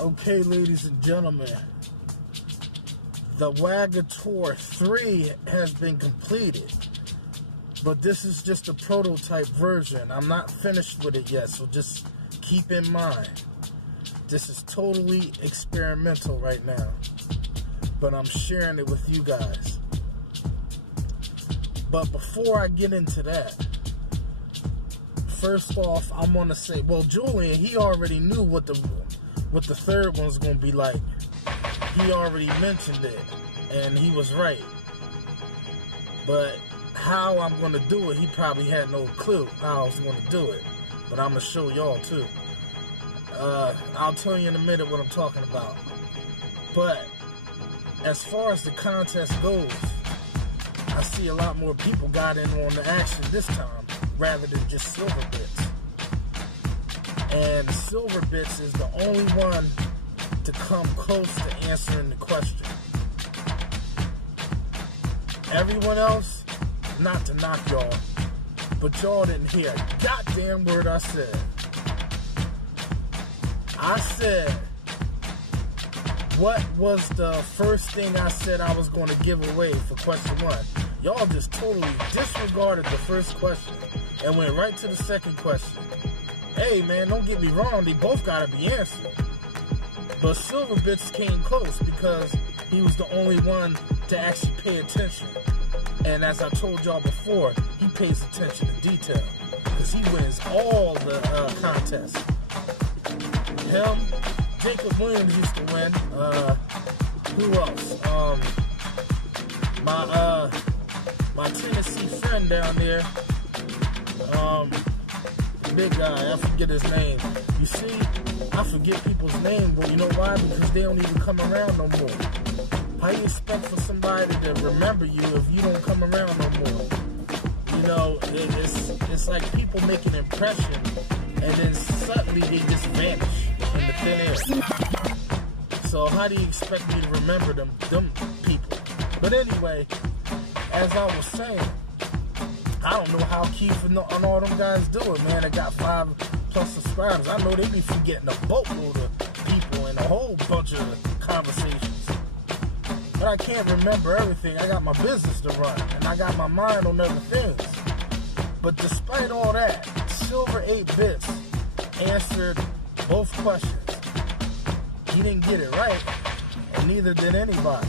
Okay, ladies and gentlemen, the Wagatour 3 has been completed, but this is just a prototype version. I'm not finished with it yet, so just keep in mind, this is totally experimental right now, but I'm sharing it with you guys. But before I get into that, first off, I'm going to say, well, Julian, he already knew what the third one's going to be like. He already mentioned it, and he was right. But how I'm going to do it, he probably had no clue how I was going to do it. But I'm going to show y'all, too. I'll tell you in a minute what I'm talking about. But as far as the contest goes, I see a lot more people got in on the action this time, rather than just Silver Bits. And Silver Bits is the only one to come close to answering the question. Everyone else, not to knock y'all, but y'all didn't hear a goddamn word I said. I said, what was the first thing I said I was going to give away for question one? Y'all just totally disregarded the first question and went right to the second question. Hey man, don't get me wrong, they both gotta be answered. But Silver Bits came close because he was the only one to actually pay attention. And as I told y'all before, he pays attention to detail because he wins all the contests. Him, Jacob Williams used to win. Who else? My Tennessee friend down there. Big guy, I forget his name. You see, I forget people's name, but you know why? Because they don't even come around no more. How you expect for somebody to remember you if you don't come around no more? You know, it's like people make an impression and then suddenly they just vanish in the thin air. So how do you expect me to remember them people? But anyway, as I was saying, I don't know how Keith and all them guys do it, man. They got 5+ subscribers. I know they be forgetting a boatload of people and a whole bunch of conversations. But I can't remember everything. I got my business to run, and I got my mind on other things. But despite all that, Silver 8 Bits answered both questions. He didn't get it right, and neither did anybody.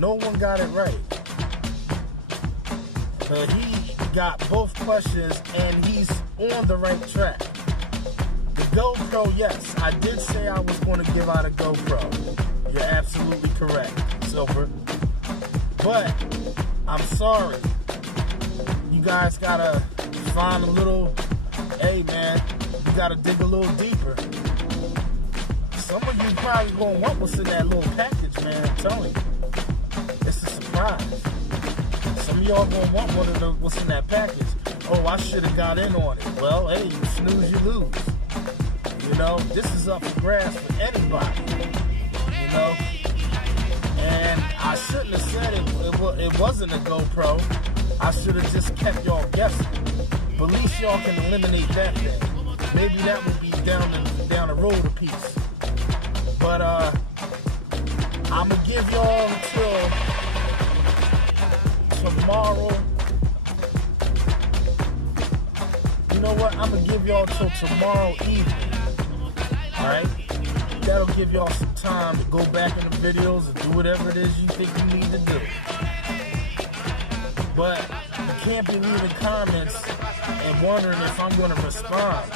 No one got it right. But he got both questions, and he's on the right track. The GoPro, yes, I did say I was going to give out a GoPro. You're absolutely correct, Silver. But I'm sorry. You guys gotta find a little, hey man, you gotta dig a little deeper. Some of you probably gonna want what's in that little package, man, I'm telling you. It's a surprise. Some of y'all gonna want one of the what's in that package. Oh, I should have got in on it. Well, hey, you snooze, you lose. You know, this is up for grabs for anybody. You know? And I shouldn't have said it wasn't a GoPro. I should have just kept y'all guessing. But at least y'all can eliminate that thing. Maybe that would be down the road a piece. But I'm gonna give y'all until tomorrow. You know what? I'm gonna give y'all till tomorrow evening. Alright? That'll give y'all some time to go back in the videos and do whatever it is you think you need to do. But you can't be leaving comments and wondering if I'm gonna respond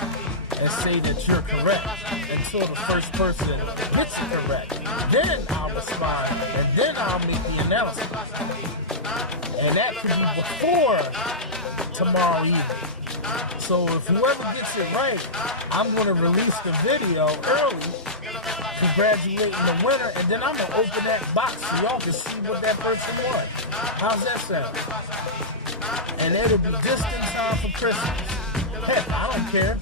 and say that you're correct until the first person gets it correct. Then I'll respond, and then I'll make the announcement. And that could be before tomorrow evening. So if whoever gets it right, I'm going to release the video early, congratulating the winner, and then I'm going to open that box so y'all can see what that person won. How's that sound? And it'll be just in time for Christmas. Heck, I don't care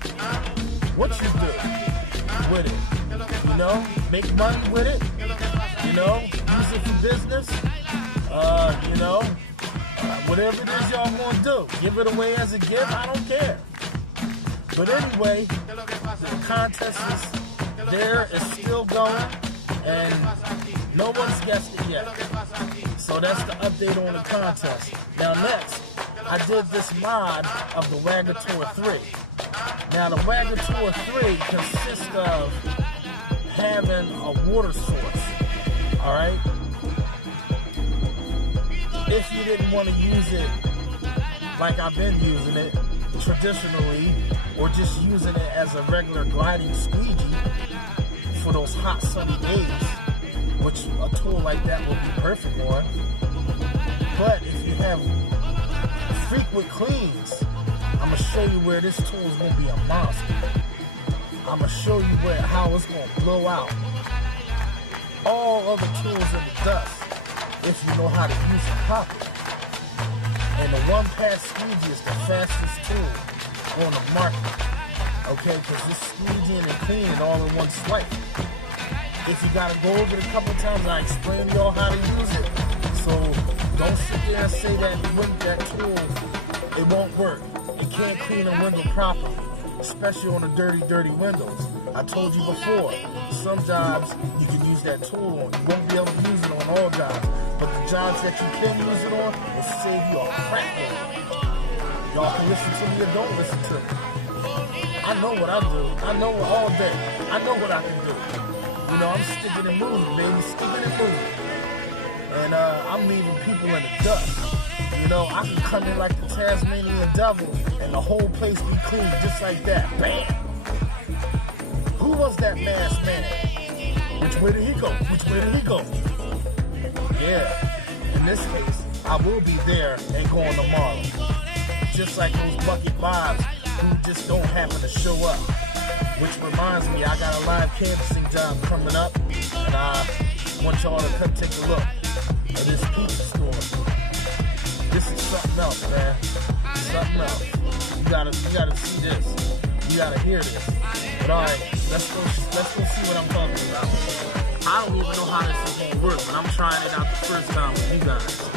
what you do with it. You know, make money with it. You know, use it for business. You know, whatever it is y'all gonna do, give it away as a gift. I don't care. But anyway, the contest there, it's still going, and no one's guessed it yet. So that's the update on the contest. Now next, I did this mod of the Wagatour 3. Now the Wagatour 3 consists of having a water source, alright? If you didn't want to use it like I've been using it traditionally, or just using it as a regular gliding squeegee for those hot sunny days, which a tool like that would be perfect on. But if you have frequent cleans, I'm going to show you where this tool is going to be a monster. I'm going to show you how it's going to blow out all other tools in the dust if you know how to use it properly. And the one-pass squeegee is the fastest tool on the market. Okay, because this squeegeeing and cleaning all in one swipe. If you got to go over it a couple times, I explain y'all how to use it. So don't sit there and say that tool, it won't work. It can't clean a window properly, especially on the dirty windows. I told you before, some jobs you can use that tool on. You won't be able to use it on all jobs. But the jobs that you can use it on will save you a crap load. Y'all can listen to me or don't listen to me. I know what I do. I know all day. I know what I can do. You know, I'm sticking and moving, baby. Sticking and moving. And I'm leaving people in the dust. You know, I can come in like the Tasmanian devil and the whole place be clean just like that. Bam! Who was that masked man? Which way did he go? Which way did he go? Yeah, in this case, I will be there and going tomorrow. Just like those bucket Bobs who just don't happen to show up. Which reminds me, I got a live canvassing job coming up, and I want y'all to come take a look at this pizza store. This is something else, man. Something else. You gotta see this. You gotta hear this. But alright, let's go see what I'm talking about. I don't even know how this is gonna work, but I'm trying it out the first time with you guys.